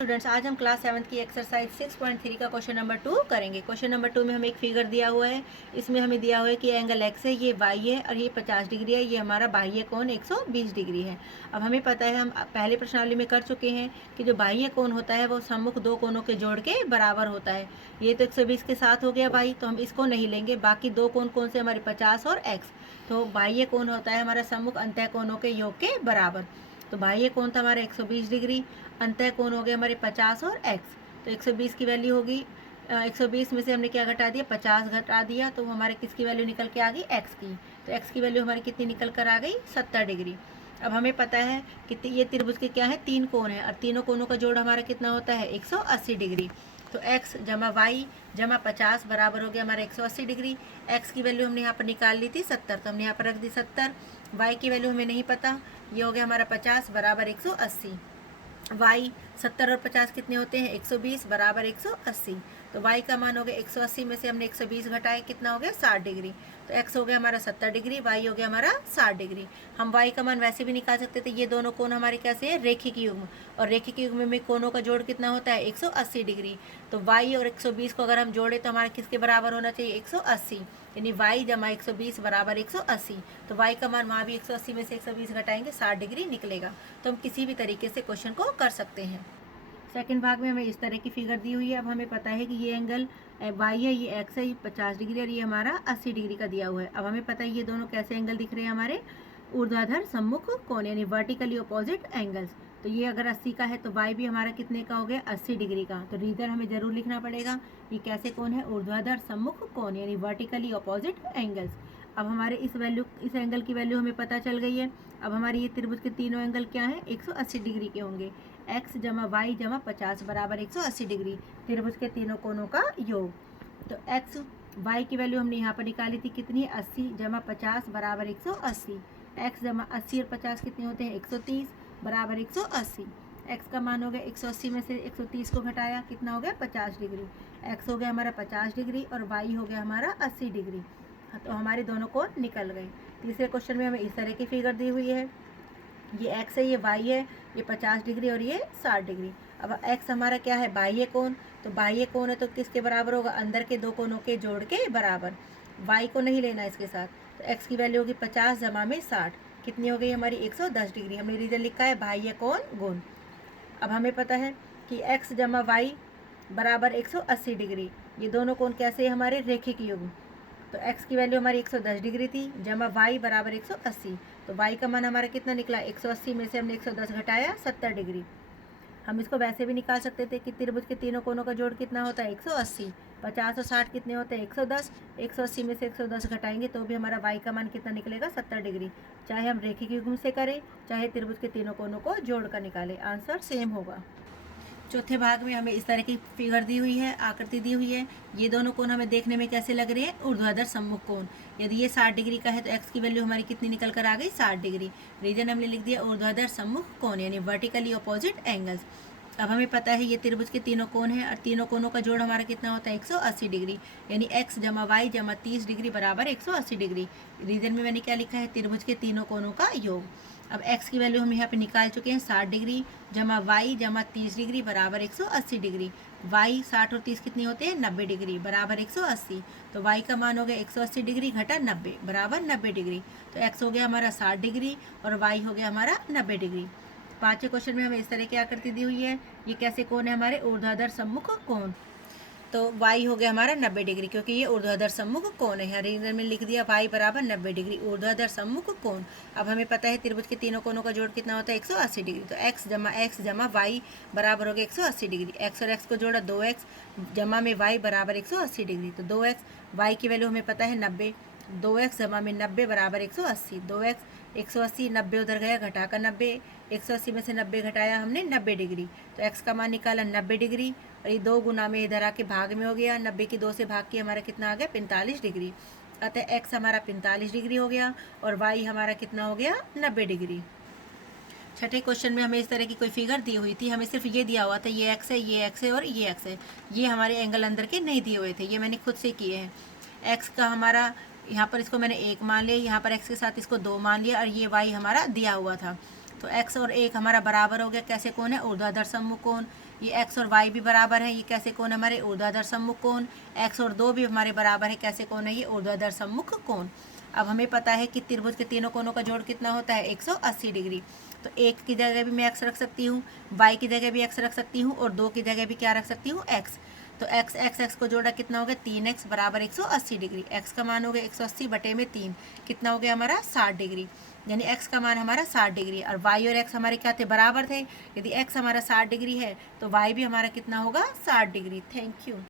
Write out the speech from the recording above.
Students, आज हम class 7 की एक्सरसाइज 6.3 का क्वेश्चन नंबर 2 करेंगे। क्वेश्चन नंबर 2 में हमें एक फिगर दिया हुआ है। इसमें हमें दिया हुआ है कि एंगल एक्स है, ये वाई है और ये 50 डिग्री है। ये हमारा बाह्य कोण 120 डिग्री है। अब हमें पता है, हम पहले प्रश्नावली में कर चुके हैं कि जो बाह्य कोण होता है वो सम्मुख दो कोणों के जोड़ के बराबर होता है। ये तो 120 के साथ हो गया वाई, तो हम इसको नहीं लेंगे। बाकी दो कोण कौन से हमारे 50 और एक्स। तो बाह्य कोण होता है हमारा सम्मुख अंतः कोणों के योग के बराबर। तो बाह्य कोण था हमारा 120 डिग्री, अंतः कोण हो गए हमारे 50 और एक्स। तो 120 की वैल्यू होगी 120 में से हमने क्या घटा दिया, 50 घटा दिया, तो हमारे किसकी वैल्यू निकल के आ गई, एक्स की। तो एक्स की वैल्यू हमारी कितनी निकल कर आ गई, 70 डिग्री। अब हमें पता है कि ये त्रिभुज के क्या है, तीन कोण है और तीनों कोणों का जोड़ हमारा कितना होता है, 180 डिग्री। तो x जमा वाई जमा 50 बराबर हो गया हमारा 180 डिग्री। x की वैल्यू हमने यहाँ पर निकाल ली थी 70, तो हमने यहाँ पर रख दी 70। y की वैल्यू हमें नहीं पता, ये हो गया हमारा 50 बराबर 180। y 70 और 50 कितने होते हैं, 120 बराबर 180। तो y का मान हो गया 180 में से हमने 120 घटाए, कितना हो गया, 60 डिग्री। तो x हो गया हमारा 70 डिग्री, y हो गया हमारा 60 डिग्री। हम y का मान वैसे भी निकाल सकते थे। ये दोनों कोण हमारे कैसे है, रेखिक युग्म, और रेखिक युग्म में कोणों का जोड़ कितना होता है, 180 डिग्री। तो y और 120 को अगर हम जोड़े तो हमारा किसके बराबर होना चाहिए, 180, यानी y जमा 120 बराबर 180। तो y का मान वहाँ भी 180 में से 120 घटाएंगे, 60 डिग्री निकलेगा। तो हम किसी भी तरीके से क्वेश्चन को कर सकते हैं। सेकंड भाग में हमें इस तरह की फिगर दी हुई है। अब हमें पता है कि ये एंगल वाई है, ये एक्स है, ये 50 डिग्री और ये हमारा 80 डिग्री का दिया हुआ है। अब हमें पता है ये दोनों कैसे एंगल दिख रहे हैं, हमारे ऊर्ध्वाधर सम्मुख कोण, यानी वर्टिकली अपोजिट एंगल्स। तो ये अगर 80 का है तो वाई भी हमारा कितने का हो गया, 80 डिग्री का। तो रीजन हमें जरूर लिखना पड़ेगा, ये कैसे कोण है, ऊर्ध्वाधर सम्मुख कोण, यानी वर्टिकली अपोजिट एंगल्स। अब हमारे इस एंगल की वैल्यू हमें पता चल गई है। अब हमारे ये त्रिभुज के तीनों एंगल क्या है, 180 डिग्री के होंगे। x जमा वाई जमा 50 बराबर 180 डिग्री, त्रिभुज के तीनों कोणों का योग। तो x y की वैल्यू हमने यहाँ पर निकाली थी, कितनी है, 80 जमा 50 बराबर 180। x जमा 80 और 50 कितने होते हैं, 130 बराबर 180। x का मान हो गया 180 में से 130 को घटाया, कितना हो गया, 50 डिग्री। x हो गया हमारा 50 डिग्री और y हो गया हमारा 80 डिग्री। तो हमारे दोनों कोण निकल गए। तीसरे क्वेश्चन में हमें इस तरह की फिगर दी हुई है, ये x है, ये y है, ये 50 डिग्री और ये 60 डिग्री। अब x हमारा क्या है, बाह्य कोण। तो बाह्य कोण है तो किसके बराबर होगा, अंदर के दो कोणों के जोड़ के बराबर। y को नहीं लेना इसके साथ। तो x की वैल्यू होगी 50 जमा में 60, कितनी हो गई हमारी, 110 डिग्री। हमने रीजन लिखा है बाह्य कोण गुण। अब हमें पता है कि x जमा वाई बराबर 180 डिग्री, ये दोनों कोण कैसे है, हमारे रेखिक युग्म। तो x की वैल्यू हमारी 110 डिग्री थी, जमा y बराबर 180। तो y का मान हमारा कितना निकला, 180 में से हमने 110 घटाया, 70 डिग्री। हम इसको वैसे भी निकाल सकते थे कि त्रिभुज के तीनों कोणों का जोड़ कितना होता है, 180। 50 और 60 कितने होते हैं, 110। 180 में से 110 घटाएंगे तो भी हमारा y का मान कितना निकलेगा, 70 डिग्री। चाहे हम रेखिक युग्म से करें, चाहे त्रिभुज के तीनों कोणों को जोड़ कर निकालें, आंसर सेम होगा। चौथे भाग में हमें इस तरह की फिगर दी हुई है, आकृति दी हुई है। ये दोनों कोण हमें देखने में कैसे लग रहे हैं, ऊर्ध्वाधर सम्मुख कोण। यदि ये 60 डिग्री का है तो x की वैल्यू हमारी कितनी निकल कर आ गई, 60 डिग्री। रीजन हमने लिख दिया ऊर्ध्वाधर सम्मुख कोण, यानी वर्टिकली अपोजिट एंगल्स। अब हमें पता है ये त्रिभुज के तीनों कोण हैं और तीनों कोणों का जोड़ हमारा कितना होता है, 180 डिग्री, यानी x जमा वाई जमा 30 डिग्री बराबर 180 डिग्री। रीजन में मैंने क्या लिखा है, त्रिभुज के तीनों कोणों का योग। अब x की वैल्यू हम यहाँ पे निकाल चुके हैं, 60 डिग्री जमा y जमा 30 डिग्री बराबर 180 डिग्री। y 60 और 30 कितने होते हैं, 90 डिग्री बराबर 180। तो y का मान हो गया 180 डिग्री घटा 90 बराबर 90 डिग्री। तो x हो गया हमारा 60 डिग्री और y हो गया हमारा 90 डिग्री। पांचवें क्वेश्चन में हमें इस तरह की आकृति दी हुई है, ये कैसे कोण है, हमारे ऊर्ध्वाधर सम्मुख कोण। तो y हो गया हमारा 90 डिग्री, क्योंकि ये ऊर्ध्वाधर सम्मुख कोण है। रीजन में लिख दिया y बराबर 90 डिग्री, ऊर्ध्वाधर सम्मुख कोण। अब हमें पता है त्रिभुज के तीनों कोणों का जोड़ कितना होता है, 180 डिग्री। तो x जमा y बराबर हो गया 180 डिग्री। x और x को जोड़ा 2x जमा में y बराबर 180 डिग्री। तो 2x, y की वैल्यू हमें पता है 90, 2x जमा में 90 बराबर 180। 2x 180, 90 उधर गया, घटा कर 90, 180 में से 90 घटाया हमने 90 डिग्री। तो x का मान निकाला 90 डिग्री और ये 2 गुना में इधर आके भाग में हो गया, 90 की 2 से भाग के हमारा कितना आ गया, 45 डिग्री। अतः x हमारा 45 डिग्री हो गया और y हमारा कितना हो गया, 90 डिग्री। छठे क्वेश्चन में हमें इस तरह की कोई फिगर दी हुई थी, हमें सिर्फ ये दिया हुआ था, ये x है, ये x है और ये x है। ये हमारे एंगल अंदर के नहीं दिए हुए थे, ये मैंने खुद से किए हैं। x का हमारा यहाँ पर इसको मैंने 1 मान लिया, यहाँ पर x के साथ इसको 2 मान लिया और ये y हमारा दिया हुआ था। तो x और 1 हमारा बराबर हो गया, कैसे कोण है, ऊर्ध्वाधर सम्मुख कोण। ये एक्स और वाई भी बराबर है, ये कैसे कोण हमारे ऊर्ध्वाधर सम्मुख कोण। एक्स और 2 भी हमारे बराबर है, कैसे कोण है ये ऊर्ध्वाधर सम्मुख कोण। अब हमें पता है कि त्रिभुज के तीनों कोणों का जोड़ कितना होता है 180 डिग्री। तो एक की जगह भी मैं एक्स रख सकती हूँ, वाई की जगह भी एक्स रख सकती हूँ और 2 की जगह भी क्या रख सकती हूँ एक्स। तो एक्स एक्स एक्स को जोड़ा कितना हो गया 3x बराबर 180 डिग्री। एक्स का मान हो गया 180 बटे में 3, कितना हो गया हमारा 60 डिग्री। यानी एक्स का मान हमारा 60 डिग्री और वाई और एक्स हमारे क्या थे बराबर थे। यदि एक्स हमारा 60 डिग्री है तो वाई भी हमारा कितना होगा 60 डिग्री। Thank you.